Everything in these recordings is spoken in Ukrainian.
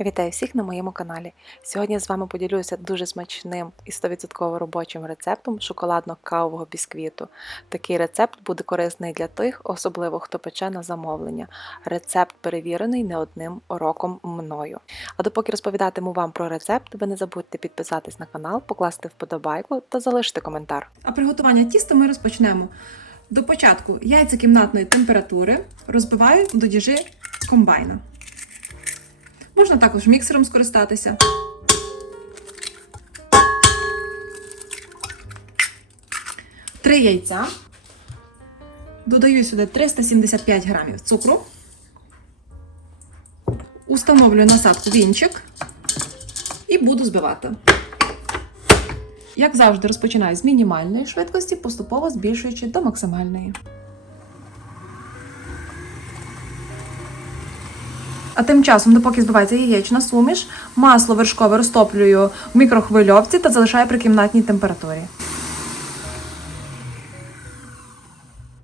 Вітаю всіх на моєму каналі. Сьогодні з вами поділюся дуже смачним і 100% робочим рецептом шоколадно-кавового бісквіту. Такий рецепт буде корисний для тих, особливо хто пече на замовлення. Рецепт перевірений не одним роком мною. А допоки розповідатиму вам про рецепт, ви не забудьте підписатись на канал, покласти вподобайку та залишити коментар. А приготування тіста ми розпочнемо. До початку яйця кімнатної температури розбиваю до діжи комбайна. Можна також міксером скористатися. Три яйця. Додаю сюди 375 грамів цукру. Установлюю насадку вінчик і буду збивати. Як завжди, розпочинаю з мінімальної швидкості, поступово збільшуючи до максимальної. А тим часом, допоки збивається яєчна суміш, масло вершкове розтоплюю в мікрохвильовці та залишаю при кімнатній температурі.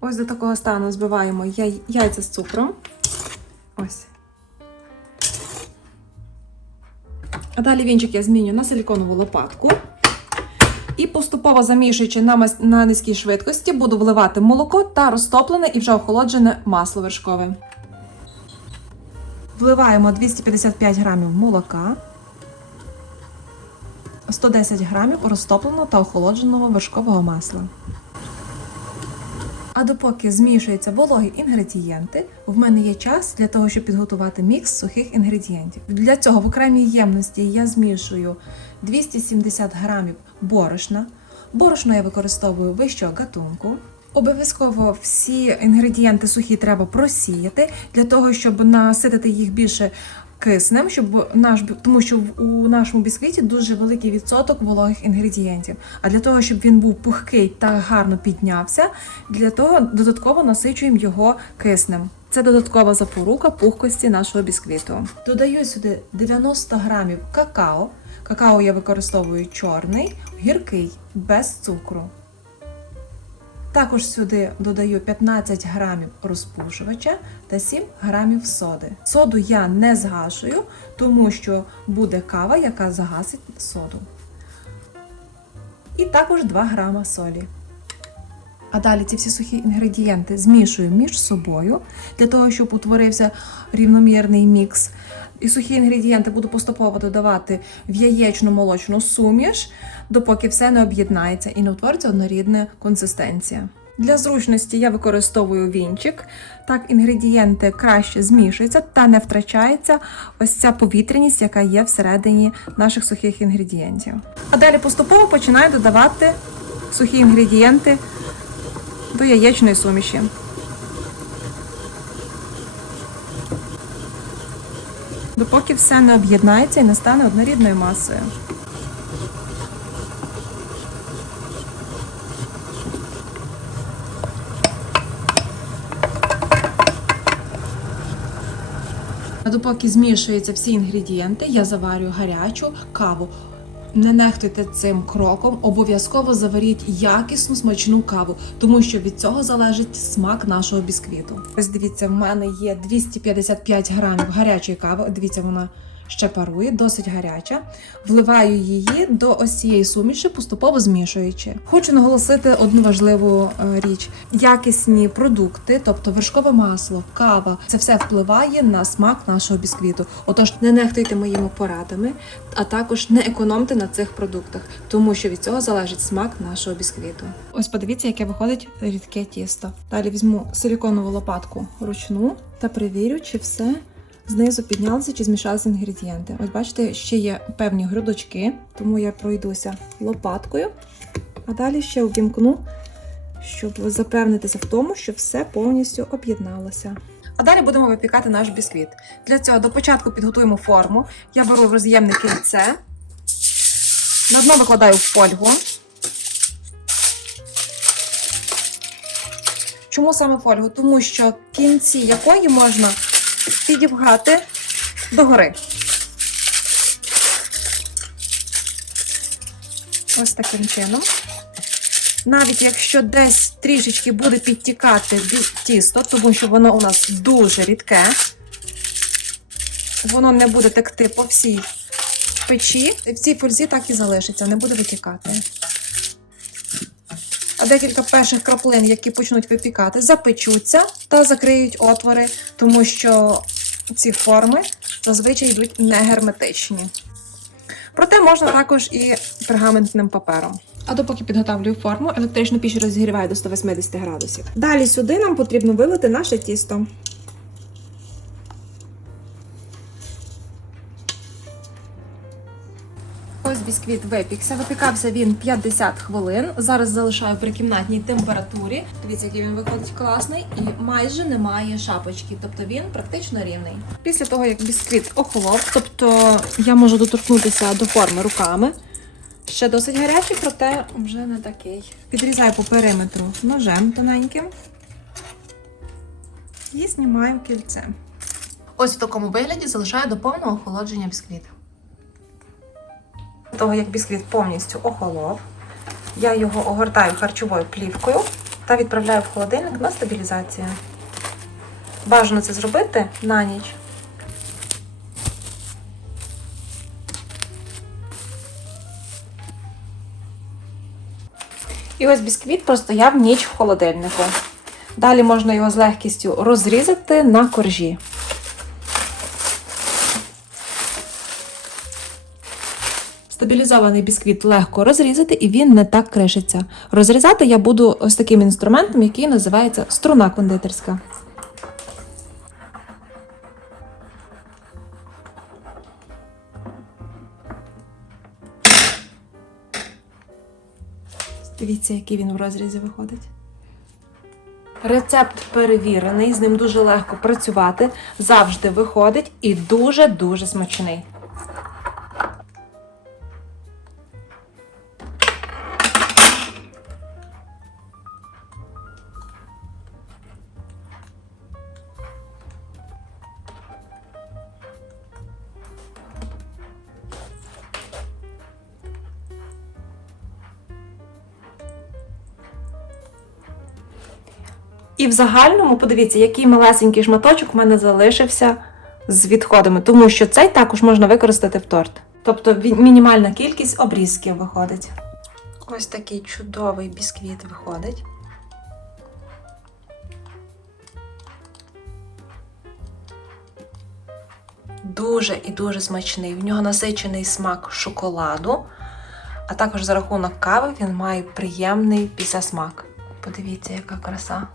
Ось до такого стану збиваємо яй- яйця з цукром. Ось. А далі вінчик я зміню на силіконову лопатку. І поступово замішуючи на, на низькій швидкості, буду вливати молоко та розтоплене і вже охолоджене масло вершкове. Вливаємо 255 грамів молока, 110 грамів розтопленого та охолодженого вершкового масла. А допоки змішуються вологі інгредієнти, в мене є час для того, щоб підготувати мікс сухих інгредієнтів. Для цього в окремій ємності я змішую 270 грамів борошна. Борошно я використовую вищого гатунку. Обов'язково всі інгредієнти сухі треба просіяти для того, щоб наситити їх більше киснем, щоб наш тому що у нашому бісквіті дуже великий відсоток вологих інгредієнтів. А для того, щоб він був пухкий та гарно піднявся, для того додатково насичуємо його киснем. Це додаткова запорука пухкості нашого бісквіту. Додаю сюди 90 грамів какао. Какао я використовую чорний, гіркий, без цукру. Також сюди додаю 15 грамів розпушувача та 7 грамів соди. Соду я не згашую, тому що буде кава, яка загасить соду. І також 2 грама солі. А далі ці всі сухі інгредієнти змішую між собою для того, щоб утворився рівномірний мікс. І сухі інгредієнти буду поступово додавати в яєчну молочну суміш, допоки все не об'єднається і не утвориться однорідна консистенція. Для зручності я використовую вінчик. Так інгредієнти краще змішуються та не втрачається ось ця повітряність, яка є всередині наших сухих інгредієнтів. А далі поступово починаю додавати сухі інгредієнти до яєчної суміші. Допоки все не об'єднається і не стане однорідною масою. Допоки змішуються всі інгредієнти, я заварюю гарячу каву. Не нехтуйте цим кроком, обов'язково заваріть якісну смачну каву, тому що від цього залежить смак нашого бісквіту. Ось дивіться, в мене є 255 грамів гарячої кави. Дивіться, вона ще парує, досить гаряча. Вливаю її до ось цієї суміші, поступово змішуючи. Хочу наголосити одну важливу е, річ: якісні продукти, тобто вершкове масло, кава, це все впливає на смак нашого бісквіту. Отож, не нехтуйте моїми порадами, а також не економте на цих продуктах, тому що від цього залежить смак нашого бісквіту. Ось подивіться, яке виходить рідке тісто. Далі візьму силіконову лопатку ручну та перевірю, чи все знизу піднялися чи змішалися інгредієнти. Ось бачите, ще є певні грудочки, тому я пройдуся лопаткою, а далі ще увімкну, щоб запевнитися в тому, що все повністю об'єдналося. А далі будемо випікати наш бісквіт. Для цього до початку підготуємо форму. Я беру роз'ємне кільце, на дно викладаю фольгу. Чому саме фольгу? Тому що кінці якої можна підівгати догори. Ось таким чином. Навіть якщо десь трішечки буде підтікати тісто, тому що воно у нас дуже рідке, воно не буде текти по всій печі. В цій фользі так і залишиться, не буде витікати. А декілька перших краплин, які почнуть випікати, запечуться та закриють отвори, тому що ці форми зазвичай йдуть не герметичні. Проте можна також і пергаментним папером. А допоки підготовлюю форму, електричну піч розігріваю до 180 градусів. Далі сюди нам потрібно вилити наше тісто. Бісквіт випікся. Випікався він 50 хвилин. Зараз залишаю при кімнатній температурі. Дивіться, який він виходить класний і майже немає шапочки, тобто він практично рівний. Після того, як бісквіт охолов, тобто я можу доторкнутися до форми руками. Ще досить гарячий, проте вже не такий. Підрізаю по периметру ножем тоненьким і знімаю кільце. Ось в такому вигляді залишаю до повного охолодження бісквіт. Того, як бісквіт повністю охолов, я його огортаю харчовою плівкою та відправляю в холодильник на стабілізацію. Бажано це зробити на ніч. І ось бісквіт простояв ніч в холодильнику. Далі можна його з легкістю розрізати на коржі. Стабілізований бісквіт легко розрізати і він не так кришиться. Розрізати я буду ось таким інструментом, який називається струна кондитерська. Дивіться, який він в розрізі виходить. Рецепт перевірений, з ним дуже легко працювати, завжди виходить і дуже-дуже смачний. І в загальному, подивіться, який малесенький шматочок в мене залишився з відходами, тому що цей також можна використати в торт. Тобто мінімальна кількість обрізків виходить. Ось такий чудовий бісквіт виходить. Дуже і дуже смачний. В нього насичений смак шоколаду, а також за рахунок кави він має приємний післясмак. Подивіться, яка краса.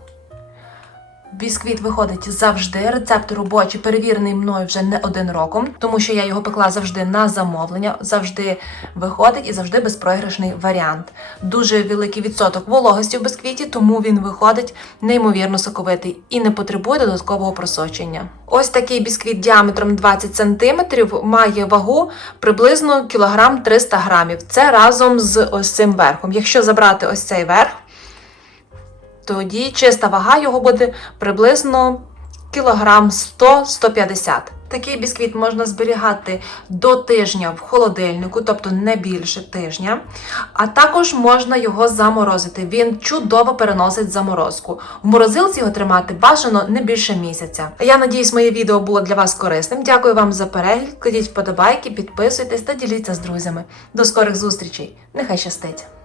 Бісквіт виходить завжди. Рецепт робочий, перевірений мною вже не один роком, тому що я його пекла завжди на замовлення, завжди виходить і завжди безпроіграшний варіант. Дуже великий відсоток вологості в бісквіті, тому він виходить неймовірно соковитий і не потребує додаткового просочення. Ось такий бісквіт діаметром 20 см має вагу приблизно кілограм 300 грамів. Це разом з ось цим верхом. Якщо забрати ось цей верх, тоді чиста вага його буде приблизно кілограм 100-150. Такий бісквіт можна зберігати до тижня в холодильнику, тобто не більше тижня. А також можна його заморозити. Він чудово переносить заморозку. В морозилці його тримати бажано не більше місяця. Я надіюсь, моє відео було для вас корисним. Дякую вам за перегляд. Кладіть вподобайки, підписуйтесь та діліться з друзями. До скорих зустрічей! Нехай щастить!